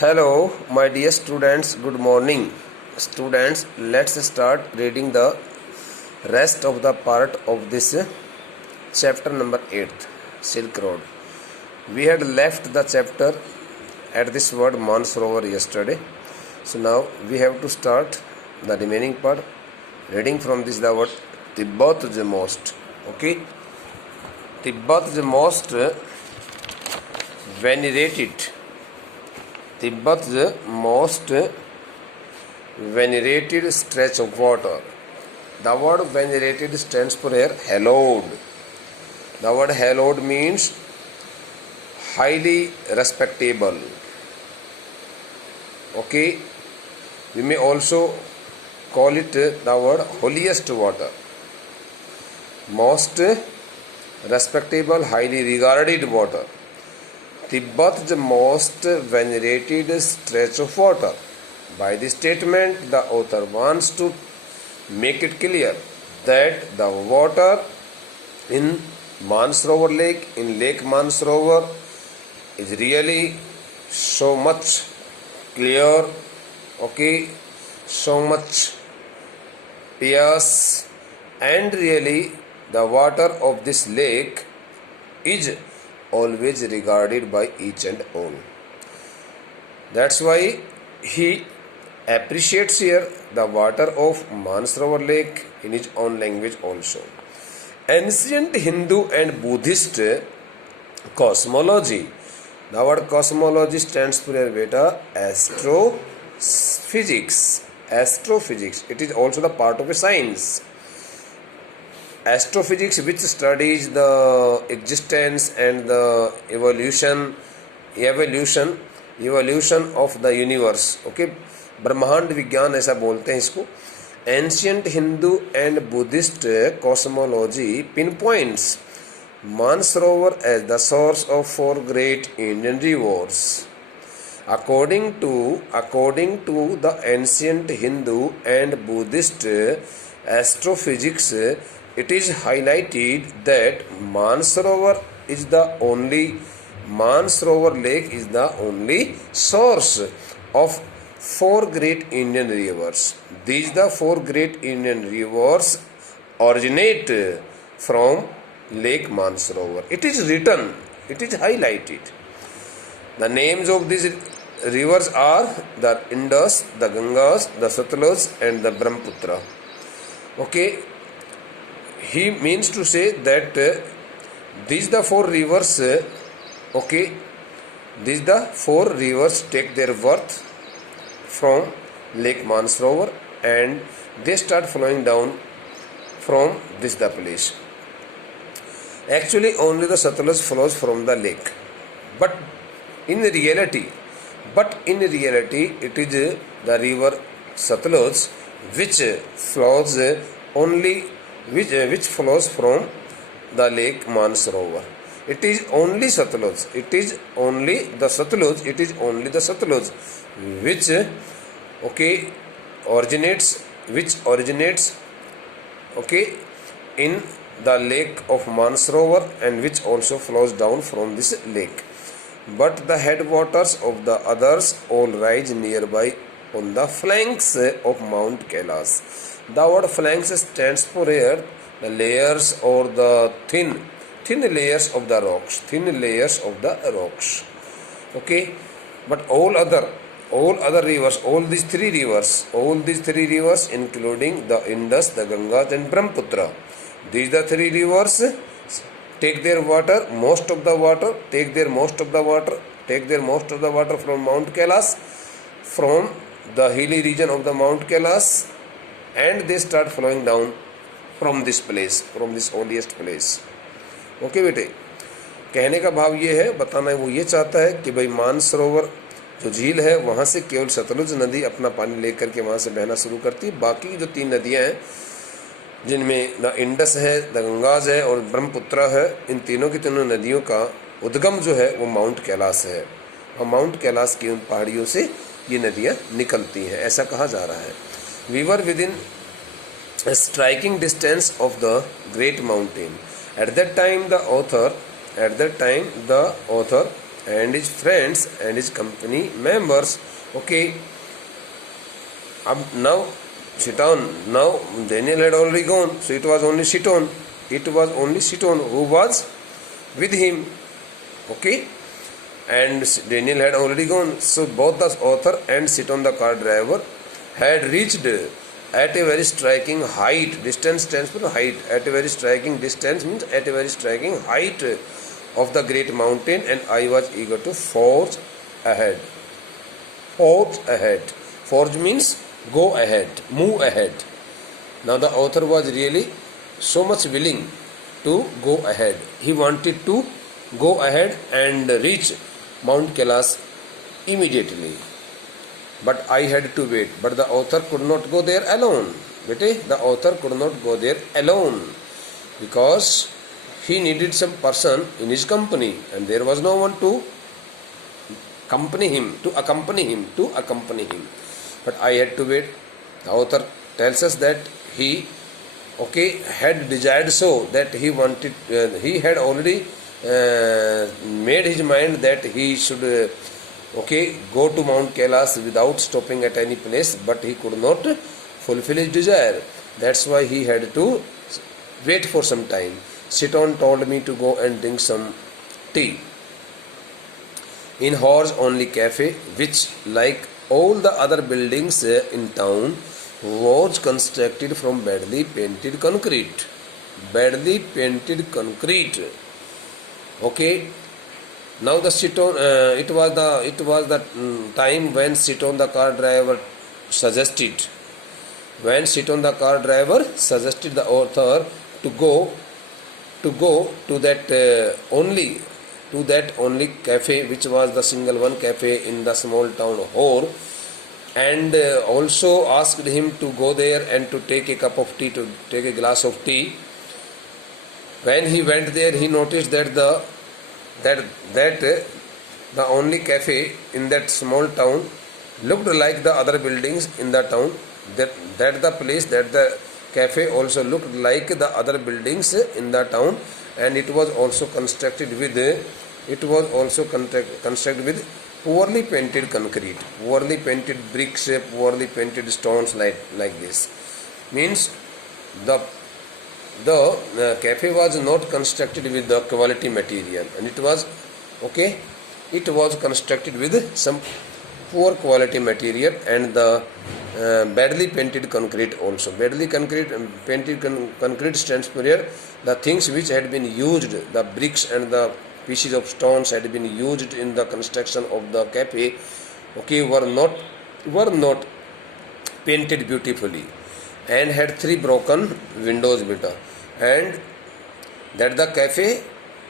Hello, my dear students. Good morning. Students, let's start reading the rest of the part of this chapter number 8, Silk Road. We had left the chapter at this word Mansarovar yesterday. So now we have to start the remaining part. Reading from this the word Tibbat the most. Okay. Tibbat the most venerated. Tibbat's most venerated stretch of water. The word venerated stands for here hallowed. The word hallowed means highly respectable. Okay, we may also call it the word holiest water. Most respectable, highly regarded water. Tibbat's most venerated stretch of water. By this statement, the author wants to make it clear that the water in Mansarovar Lake, in Lake Mansarovar, is really so much clear, okay, so much pure, and really the water of this lake is always regarded by each and all. That's why he appreciates here the water of Mansarovar Lake in his own language also. Ancient Hindu and Buddhist cosmology. The word cosmology stands for beta astrophysics. Astrophysics. It is also the part of a science. Astrophysics, which studies the existence and the evolution of the universe. Okay, ब्रह्मांड विज्ञान ऐसा बोलते हैं इसको. Ancient Hindu and Buddhist cosmology pinpoints Mansarovar as the source of four great Indian rivers. According to the ancient Hindu and Buddhist astrophysics, it is highlighted that Mansarovar Lake is the only source of four great Indian rivers. These the four great Indian rivers originate from Lake Mansarovar. It is written, it is highlighted. The names of these rivers are the Indus, the Gangas, the Satluj and the Brahmaputra. Okay. He means to say that these the four rivers, these the four rivers take their birth from Lake Mansarovar and they start flowing down from this the place. Actually, only the Satluj flows from the lake, but in reality, it is the river Satluj which flows which flows from the Lake Mansarovar. It is only Satluj. It is only the Satluj which originates in the lake of Mansarovar and which also flows down from this lake. But the headwaters of the others all rise nearby on the flanks of Mount Kailas. The word flanks stands for here the layers or the thin layers of the rocks. Okay, but all other rivers, all these three rivers, including the Indus, the Gangas, and Brahmaputra. These the three rivers take their most of the water from Mount Kailas, from the hilly region of the Mount Kailas, and they start flowing down from this place, from this holiest place. Okay बेटे, कहने का भाव ये है, बताना वो ये चाहता है कि भाई मानसरोवर जो झील है वहाँ से केवल सतलुज नदी अपना पानी लेकर के वहाँ से बहना शुरू करती है. बाकी जो तीन नदियाँ हैं जिनमें द इंडस है, द गंगाज है और ब्रह्मपुत्र है, इन तीनों की तीनों नदियों का उद्गम जो है वो माउंट कैलाश है और माउंट कैलाश की उन पहाड़ियों से ये नदियाँ निकलती हैं, ऐसा कहा जा रहा है. We were within striking distance of the great mountain. At that time the author and his friends and his company members. Okay, now Shiton, now Daniel had already gone, so it was only Shiton. It was only Shiton who was with him. Okay, and Daniel had already gone, so both the author and Shiton the car driver had reached at a very striking height. Distance stands for height. At a very striking distance means at a very striking height of the great mountain, and I was eager to forge ahead. Forge ahead. Forge means go ahead, move ahead. Now the author was really so much willing to go ahead. He wanted to go ahead and reach Mount Kailash immediately. But I had to wait. But the author could not go there alone. The author could not go there alone because he needed some person in his company, and there was no one to accompany him. But I had to wait. The author tells us that he had desired so that he wanted. He had already made his mind that he should go to Mount Kailash without stopping at any place, but he could not fulfill his desire. That's why he had to wait for some time. Shiton told me to go and drink some tea in Hor's only cafe, which, like all the other buildings in town, was constructed from badly painted concrete. Badly painted concrete. Okay. Now the Shiton, it was the time when Shiton the car driver suggested. When Shiton the car driver suggested the author to go to that only cafe, which was the single one cafe in the small town Hor, and also asked him to go there and to take a glass of tea. When he went there, he noticed that the only cafe in that small town looked like the other buildings in the town. That the cafe also looked like the other buildings in the town, and it was also constructed with poorly painted concrete, poorly painted bricks, poorly painted stones like this. Means the cafe was not constructed with the quality material, and it was constructed with some poor quality material, and the badly painted concrete also. Badly painted concrete stands for here the things which had been used, the bricks and the pieces of stones had been used in the construction of the cafe, were not painted beautifully, and had 3 broken windows beta, and that the cafe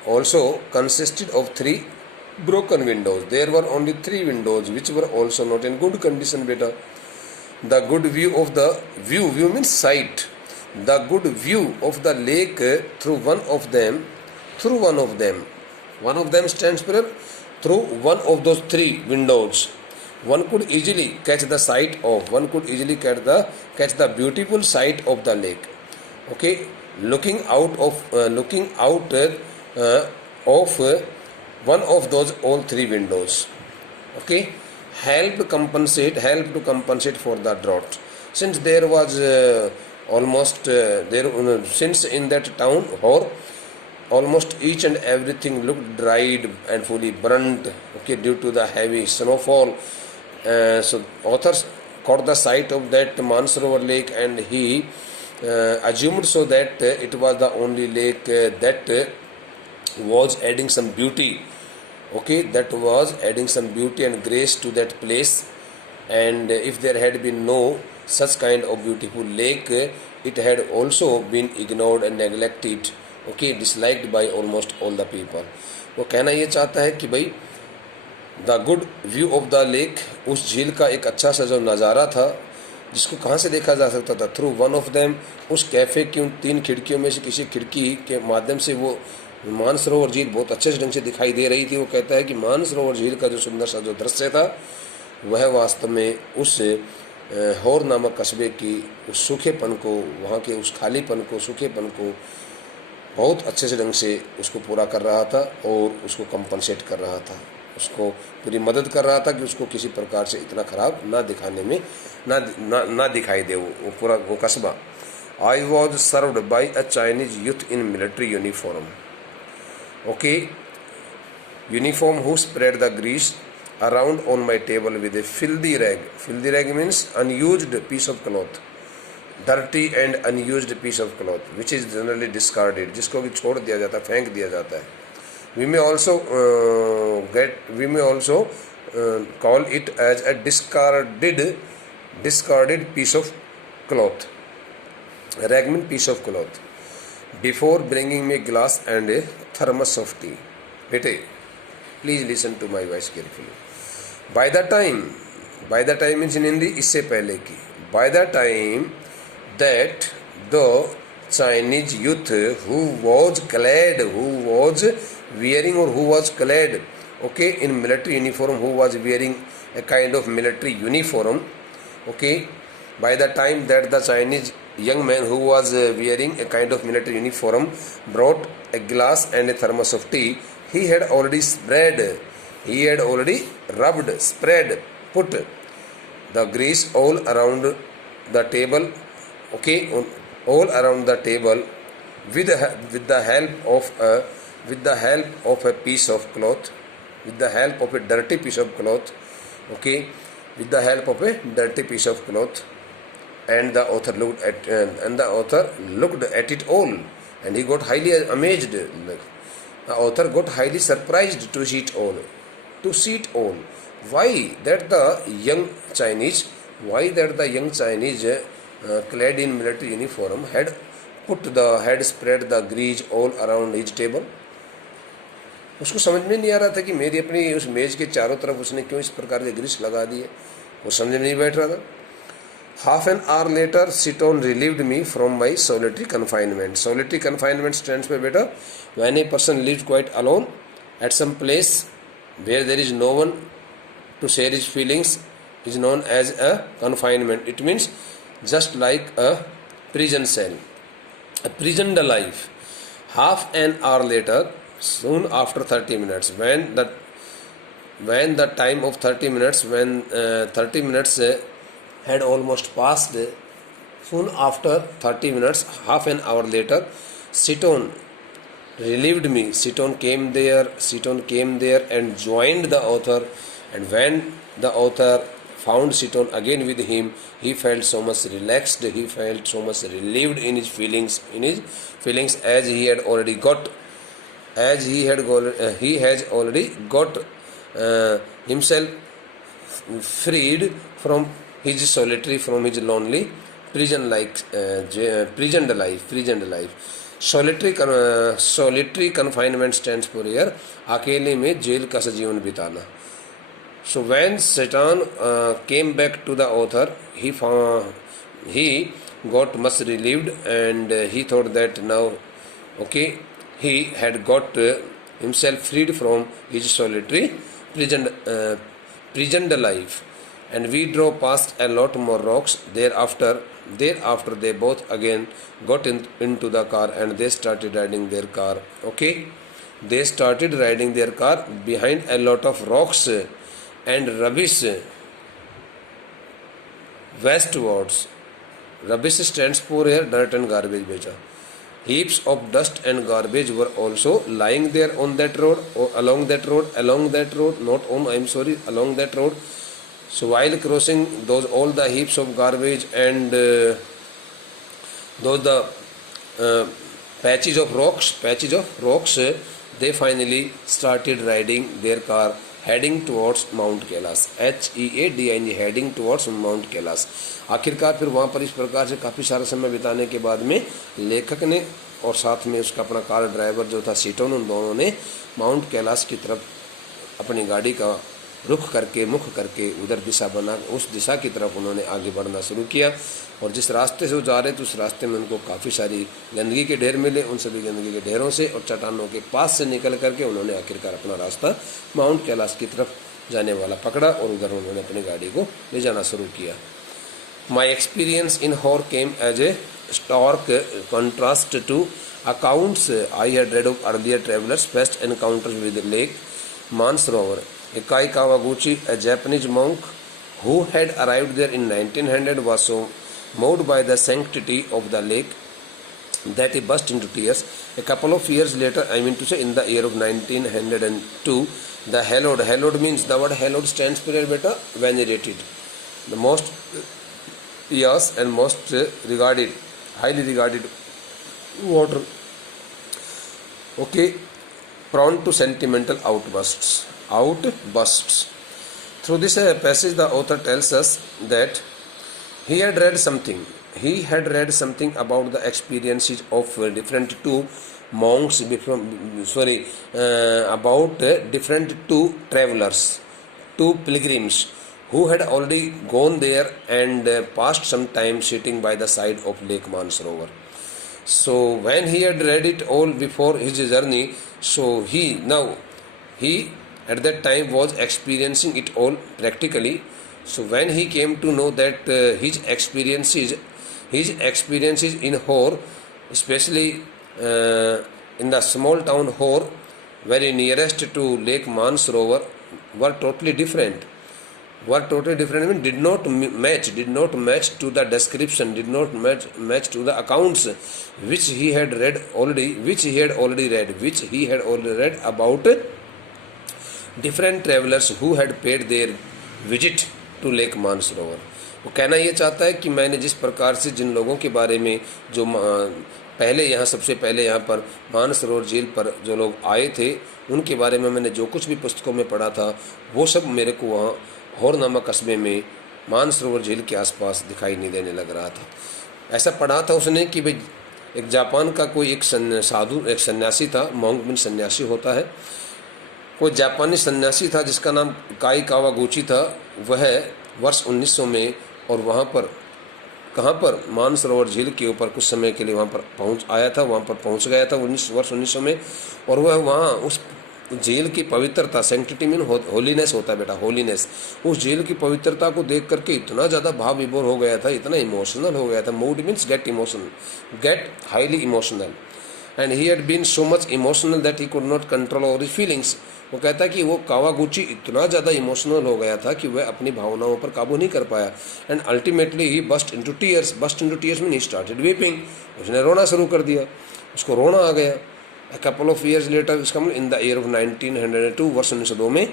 also consisted of 3 broken windows. There were only 3 windows which were also not in good condition beta. The good view of the view means sight. The good view of the lake through one of them. One of them stands for through one of those 3 windows. One could easily catch the beautiful sight of the lake. Looking out of one of those all 3 windows. Help to compensate for the drought. Since there was since in that town or almost each and everything looked dried and fully burnt, due to the heavy snowfall. So authors caught the sight of that Mansarovar lake, and he assumed so that it was the only lake that was adding some beauty. That was adding some beauty and grace to that place. And if there had been no such kind of beautiful lake, it had also been ignored and neglected, disliked by almost all the people. वो कहना ये चाहता है कि भाई the good view of the lake, उस झील का एक अच्छा सा जो नज़ारा था जिसको कहाँ से देखा जा सकता था, थ्रू वन ऑफ देम, उस कैफ़े की उन 3 खिड़कियों में से किसी खिड़की के माध्यम से वो मानसरोवर झील बहुत अच्छे ढंग से दिखाई दे रही थी। वो कहता है कि मानसरोवर झील का जो सुंदर सा जो दृश्य था वह वास्तव में उस हौर नामक कस्बे की उस सूखेपन को, वहाँ के उस खालीपन को, सूखेपन को बहुत अच्छे से ढंग से उसको पूरा कर रहा था और उसको कंपनसेट कर रहा था। उसको पूरी मदद कर रहा था कि उसको किसी प्रकार से इतना ख़राब ना दिखाने में ना दिखाई दे वो पूरा वो कस्बा. I was served by a Chinese youth in military uniform. Okay, uniform who spread the grease around on my table with a filthy rag. Filthy rag means unused piece of cloth, dirty and unused piece of cloth, which is generally discarded, जिसको कि छोड़ दिया जाता है, फेंक दिया जाता है. We may also call it as a discarded piece of cloth. Rag means piece of cloth. Before bringing me glass and a thermos of tea. Bete, please listen to my voice carefully. By the time means in Hindi इससे पहले की. By the time that the Chinese youth who was clad, okay, in military uniform, who was wearing a kind of military uniform, okay. By the time that the Chinese young man who was wearing a kind of military uniform brought a glass and a thermos of tea, he had already put the grease all around the table, okay, all around the table with the help of a piece of cloth, with the help of a dirty piece of cloth, okay, with the help of a dirty piece of cloth. And the author looked at it all, and he got highly amazed. The author got highly surprised to see it all. Why that the young Chinese, clad in military uniform, had spread the grease all around his table. उसको समझ में नहीं आ रहा था कि मेरी अपनी उस मेज के चारों तरफ उसने क्यों इस प्रकार के ग्रीस लगा दिए. वो समझ में नहीं बैठ रहा था. Half an hour later, Seton relieved me from my solitary confinement. Solitary confinement stands for better when a person lives quite alone at some place where there is no one to share his feelings is known as a confinement. It means just like a prison cell, a prisoned life. Half an hour later, soon after 30 minutes, when the time of 30 minutes, when 30 minutes had almost passed, soon after 30 minutes, half an hour later, Seton relieved me. Seton came there and joined the author, and when the author found Seton again with him, he felt so much relaxed, he felt so much relieved in his feelings, as he has already got himself freed from his solitary, from his lonely prisoned life. Solitary confinement stands for here अकेले में jail का जीवन बिताना. So when Seton came back to the author, he got much relieved, and he thought that now, okay, he had got himself freed from his solitary prisoned life. And we drove past a lot more rocks. Thereafter they both again got into the car, and they started riding their car. Okay, they started riding their car behind a lot of rocks and rubbish westwards. Rubbish stands for here dirt and garbage. Becha. Heaps of dust and garbage were also lying there on that road, or along that road, along that road. So while crossing all the heaps of garbage and patches of rocks, they finally started riding their car heading towards Mount Kailash. HEADING, heading towards Mount Kailash. आखिरकार फिर वहाँ पर इस प्रकार से काफ़ी सारा समय बिताने के बाद में लेखक ने और साथ में उसका अपना कार ड्राइवर जो था सीटोन, उन दोनों ने माउंट कैलाश की तरफ अपनी गाड़ी का मुख करके उधर दिशा बना, उस दिशा की तरफ उन्होंने आगे बढ़ना शुरू किया. और जिस रास्ते से वो जा रहे थे उस रास्ते में उनको काफ़ी सारी गंदगी के ढेर मिले. उन सभी गंदगी के ढेरों से और चट्टानों के पास से निकल करके उन्होंने आखिरकार अपना रास्ता माउंट कैलाश की तरफ जाने वाला पकड़ा और उधर उन्होंने अपनी गाड़ी को ले जाना शुरू किया. My experience in Hor came as a stark contrast to accounts I had read of earlier travelers' first encounters with Lake Mansarovar. Hekai Kawaguchi, a Japanese monk who had arrived there in 1900, was so moved by the sanctity of the lake that he burst into tears. A couple of years later, I mean to say in the year of 1902, the hallowed means, the word hallowed stands for beta venerated, the most pious and most regarded, highly regarded water, okay, prone to sentimental outbursts. Through this passage, the author tells us that he had read something. He had read something about the experiences of different two monks, about different two travelers, two pilgrims who had already gone there and passed some time sitting by the side of Lake Mansarovar. So when he had read it all before his journey, so he at that time was experiencing it all practically. So when he came to know that his experiences in Hor, especially in the small town Hor, very nearest to Lake Mansarovar, were totally different. I mean, did not match to the description, did not match to the accounts which he had already read about different travelers who had paid their visit to Lake Mansarovar. वो कहना ये चाहता है कि मैंने जिस प्रकार से जिन लोगों के बारे में जो सबसे पहले यहाँ पर मानसरोवर झील पर जो लोग आए थे, उनके बारे में मैंने जो कुछ भी पुस्तकों में पढ़ा था, वो सब मेरे को वहाँ हौर नामक कस्बे में मानसरोवर झील के आसपास दिखाई नहीं देने लग रहा था। ऐसा पढ़ा था उसने कि भाई एक जापान का कोई एक सन्यासी था, मॉन्क मीन सन्यासी होता है, कोई जापानी सन्यासी था जिसका नाम काई कावागुची था। वह वर्ष 1900 में और वहाँ पर कहाँ पर मानसरोवर झील के ऊपर कुछ समय के लिए वहाँ पर पहुँच गया था वर्ष 1900 में। और वह वहाँ उस झील की पवित्रता, सैंक्टिटी मीन होलीनेस होता है बेटा, होलीनेस, उस झील की पवित्रता को देख करके इतना ज़्यादा भाव विभोर हो गया था, इतना इमोशनल हो गया था। Mood means get highly emotional, and he had been so much emotional that he could not control over his feelings. वो कहता है कि वो कावागुची इतना ज़्यादा इमोशनल हो गया था कि वह अपनी भावनाओं पर काबू नहीं कर पाया। And ultimately he burst into tears mean he started weeping, उसने रोना शुरू कर दिया, उसको रोना आ गया। A couple of years later, in the year of 1902, वर्ष 1902 में,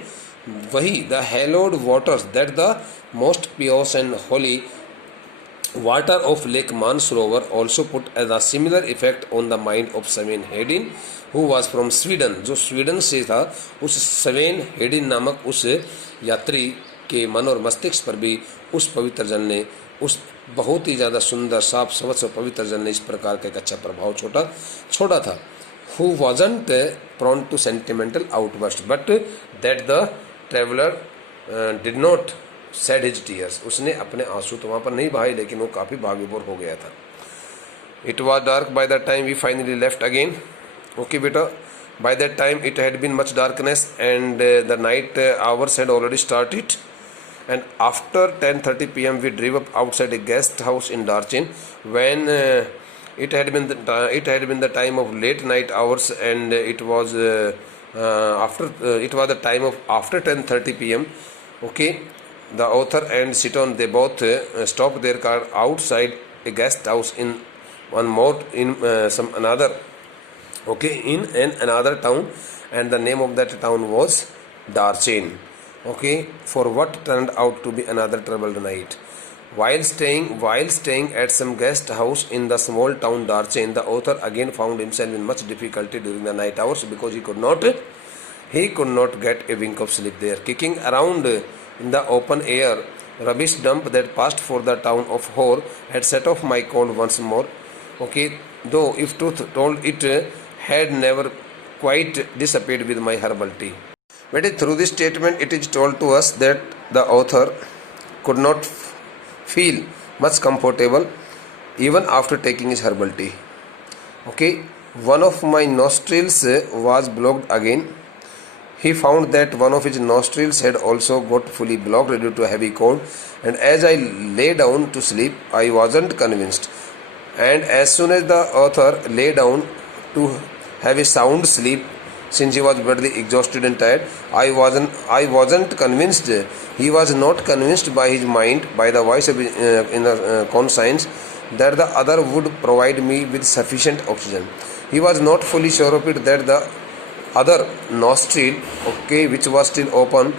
वही the hallowed waters, that the most pious and holy water of Lake Mansarovar also put as a similar effect on the mind of Sven Hedin, who was from Sweden, जो Sweden से था। उस स्वेन Haddin नामक उस यात्री के मन और मस्तिष्क पर भी उस पवित्र जल ने, उस बहुत ही ज़्यादा सुंदर साफ स्वच्छ पवित्र जल ने इस प्रकार का एक अच्छा प्रभाव छोड़ा था। Who wasn't prone to sentimental outburst, but that the traveler did not shed his tears. उसने अपने आंसू तो वहाँ पर नहीं बहाए, लेकिन वो काफ़ी भावविभोर हो गया था। It was dark by the time we finally left again. Okay बेटा, by that time it had been much darkness and the night hours had already started. And after 10:30 p.m. we drove up outside a guest house in Darchin when it had been the time of late night hours, and it was the time of after 10:30 p.m. Okay, the author and Seaton, they both stopped their car outside a guest house in another town, and the name of that town was Darchin. Okay, for what turned out to be another troubled night. While staying at some guest house in the small town Darchin, the author again found himself in much difficulty during the night hours because he could not get a wink of sleep there. Kicking around in the open air, rubbish dump that passed for the town of Hor had set off my cold once more. Okay, though if truth told, it had never quite disappeared with my herbal tea. But through this statement, it is told to us that the author could not feel much comfortable even after taking his herbal tea. Okay, one of my nostrils was blocked again. He found that one of his nostrils had also got fully blocked due to a heavy cold, and as I lay down to sleep, I wasn't convinced. And as soon as the author lay down to have a sound sleep, since he was badly exhausted and tired. I wasn't convinced. He was not convinced by his mind, by the voice of inner conscience, that the other would provide me with sufficient oxygen. He was not fully sure of it that the other nostril, okay, which was still open,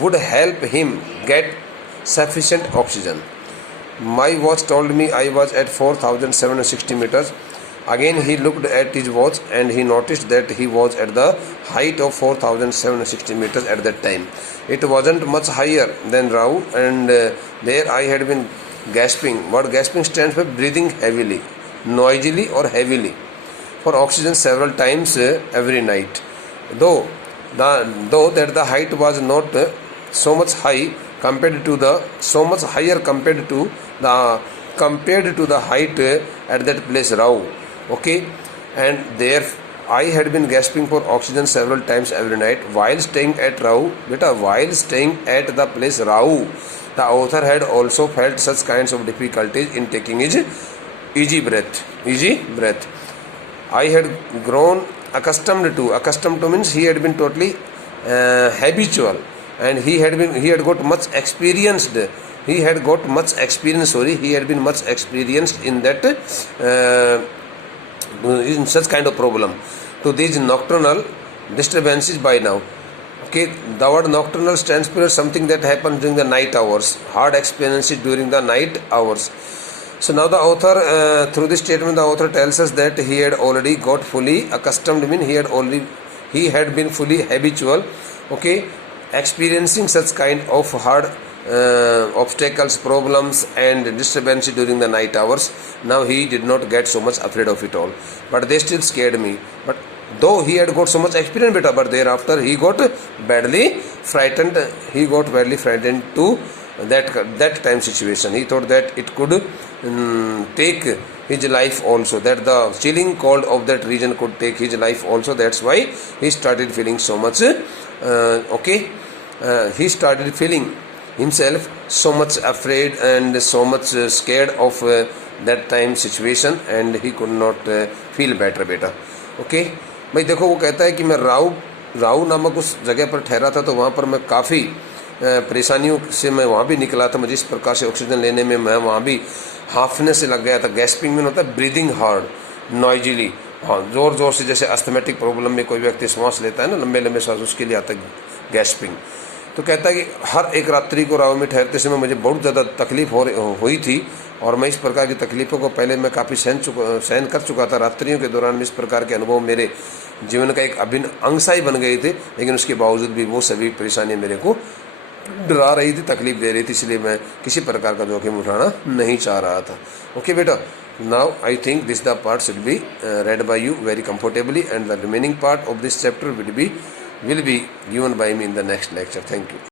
would help him get sufficient oxygen. My watch told me I was at 4,760 meters. Again he looked at his watch and he noticed that he was at the height of 4,760 meters at that time. It wasn't much higher than Rao, and there I had been gasping. What gasping stands for? Breathing heavily, noisily or heavily for oxygen several times every night. Though that the height was not so much high compared to the so much higher compared to the height at that place Rao. Okay, and there I had been gasping for oxygen several times every night while staying at Rao. Beta, while staying at the place Rao, the author had also felt such kinds of difficulties in taking his easy breath. I had grown accustomed to means he had been totally habitual, and he had got much experienced in that in such kind of problem to these nocturnal disturbances by now. Okay, the word nocturnal stands for something that happens during the night hours, hard experiences during the night hours. So now the author, through this statement, the author tells us that he had already got fully accustomed, mean he had been fully habitual, okay, experiencing such kind of hard obstacles, problems and disturbances during the night hours. Now he did not get so much afraid of it all, but they still scared me. But though he had got so much experience, but thereafter he got badly frightened to that time situation. He thought that it could take his life also, that the chilling cold of that region could take his life also. That's why he started feeling so much he started feeling himself so much afraid and so much scared of that time situation, and he could not feel better. Okay, भाई देखो, वो कहता है कि मैं राव नामक उस जगह पर ठहरा था, तो वहाँ पर मैं काफ़ी परेशानियों से मैं वहाँ भी निकला था। मुझे इस प्रकार से ऑक्सीजन लेने में मैं वहाँ भी हाफने से लग गया था। गैस्पिंग में होता है ब्रीदिंग हार्ड, नॉइजिली, हाँ, ज़ोर ज़ोर से, जैसे अस्थमेटिक प्रॉब्लम में कोई व्यक्ति सांस लेता है ना, लंबे लंबे सांस, उसके लिए आता है गैस्पिंग। तो कहता है कि हर एक रात्रि को राव में ठहरते समय मुझे बहुत ज़्यादा तकलीफ हुई थी, और मैं इस प्रकार की तकलीफ़ों को पहले मैं काफ़ी सहन कर चुका था। रात्रियों के दौरान में इस प्रकार के अनुभव मेरे जीवन का एक अभिन्न अंग सा ही बन गए थे, लेकिन उसके बावजूद भी वो सभी परेशानियाँ मेरे को डरा रही थी, तकलीफ दे रही थी, इसलिए मैं किसी प्रकार का जोखिम उठाना नहीं चाह रहा था। ओके बेटा, now I think this the part should be read by you very comfortably, and the remaining part of this chapter will be given by me in the next lecture. Thank you.